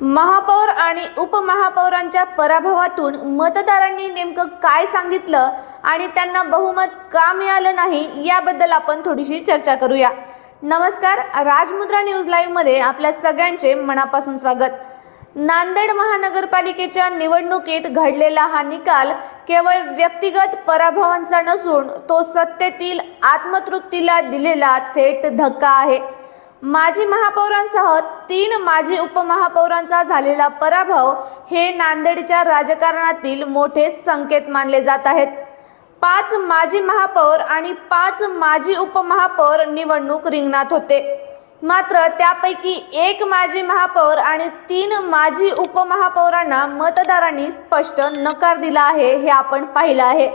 महापौर आणि उपमहापौरांच्या पराभवातून मतदारांनी नेमकं काय सांगितलं आणि त्यांना बहुमत का मिळालं नाही याबद्दल आपण थोडीशी चर्चा करूया। नमस्कार, राजमुद्रा न्यूज लाईव्ह मध्ये आपल्या सगळ्यांचे मनापासून स्वागत। नांदेड महानगरपालिकेच्या निवडणुकीत घडलेला हा निकाल केवळ व्यक्तिगत पराभवांचा नसून तो सत्तेतील आत्मतृप्तीला दिलेला थेट धक्का आहे। माजी महापौरांसह 3 माजी उपमहापौरांचा झालेला पराभव हे नांदेडच्या राजकारणातील मोठे संकेत मानले जात आहेत। 5 माजी महापौर आणि 5 माजी उपमहापौर निवडणूक रिंगणात होते, मात्र त्यापैकी 1 माजी महापौर आणि 3 माजी उपमहापौरांना मतदारांनी स्पष्ट नकार दिला आहे हे आपण पाहिलं आहे।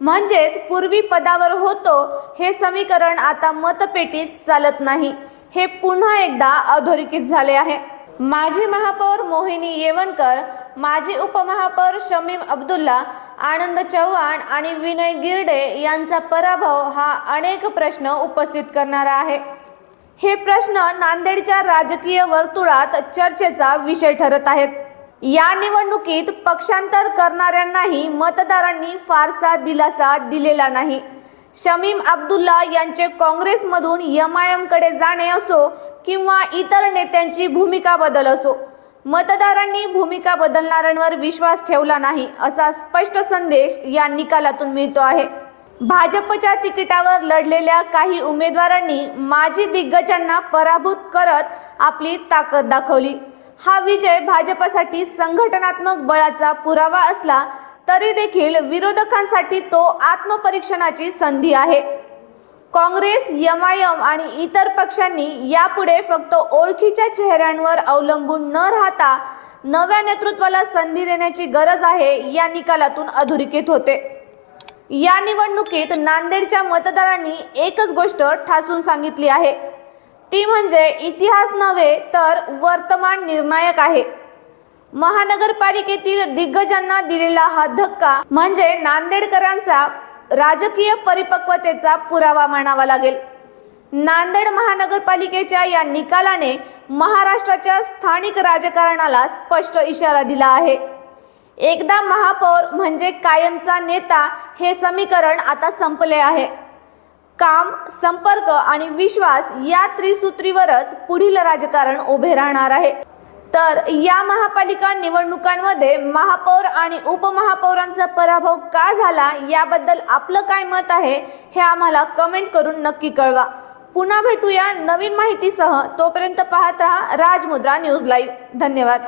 म्हणजेच पूर्वी पदावर होतो हे समीकरण आता मतपेटीत चालत नाही, हे पुन्हा एकदा अधोरेखित झाले आहे। माजी महापौर मोहिनी येवणकर, माजी उपमहापौर शमीम अब्दुल्ला, आनंद चव्हाण आणि विनय गिरडे यांचा पराभव हा अनेक प्रश्न उपस्थित करणारा आहे। हे प्रश्न नांदेडच्या राजकीय वर्तुळात चर्चेचा विषय ठरत आहेत। या निवडणुकीत पक्षांतर करणाऱ्यांनाही मतदारांनी फारसा दिलासा दिलेला नाही। शमीम अब्दुल्ला यांचे काँग्रेसमधून एमआयएम कडे जाणे असो किंवा इतर नेत्यांची भूमिका बदल असो, मतदारांनी भूमिका बदलणाऱ्यांवर विश्वास ठेवला नाही असा स्पष्ट संदेश या निकालातून मिळतो आहे। भाजपच्या तिकिटावर लढलेल्या काही उमेदवारांनी माजी दिग्गजांना पराभूत करत आपली ताकद दाखवली। हा विजय भाजपसाठी संघटनात्मक बळाचा पुरावा असला तरी देखील विरोधकांसाठी तो आत्मपरीक्षणाची संधी आहे। काँग्रेस, एमआयएम आणि इतर पक्षांनी यापुढे फक्त ओळखीच्या चेहऱ्यांवर अवलंबून न राहता नव्या नेतृत्वाला संधी देण्याची गरज आहे या निकालातून अधोरेखित होते। या निवडणुकीत नांदेडच्या मतदारांनी एकच गोष्ट ठासून सांगितली आहे, ती म्हणजे इतिहास नव्हे तर वर्तमान निर्णायक आहे। महानगरपालिकेतील दिग्गजांना दिलेला हा धक्का म्हणजे नांदेडकरांचा राजकीय परिपक्वतेचा पुरावा मानावा लागेल। नांदेड महानगरपालिकेच्या या निकालाने महाराष्ट्राच्या स्थानिक राजकारणाला स्पष्ट इशारा दिला आहे। एकदा महापौर म्हणजे कायमचा नेता हे समीकरण आता संपले आहे। काम, संपर्क आणि विश्वास या त्रिसूत्रीवरच पुढील राजकारण उभे राहणार आहे। तर या महापालिका निवडणुकांमध्ये महापौर आणि उपमहापौरांचा पराभव का झाला याबद्दल आपलं काय मत आहे हे आम्हाला कमेंट करून नक्की कळवा। पुन्हा भेटूया नवीन माहितीसह, तोपर्यंत पाहत रहा राजमुद्रा न्यूज लाईव्ह। धन्यवाद।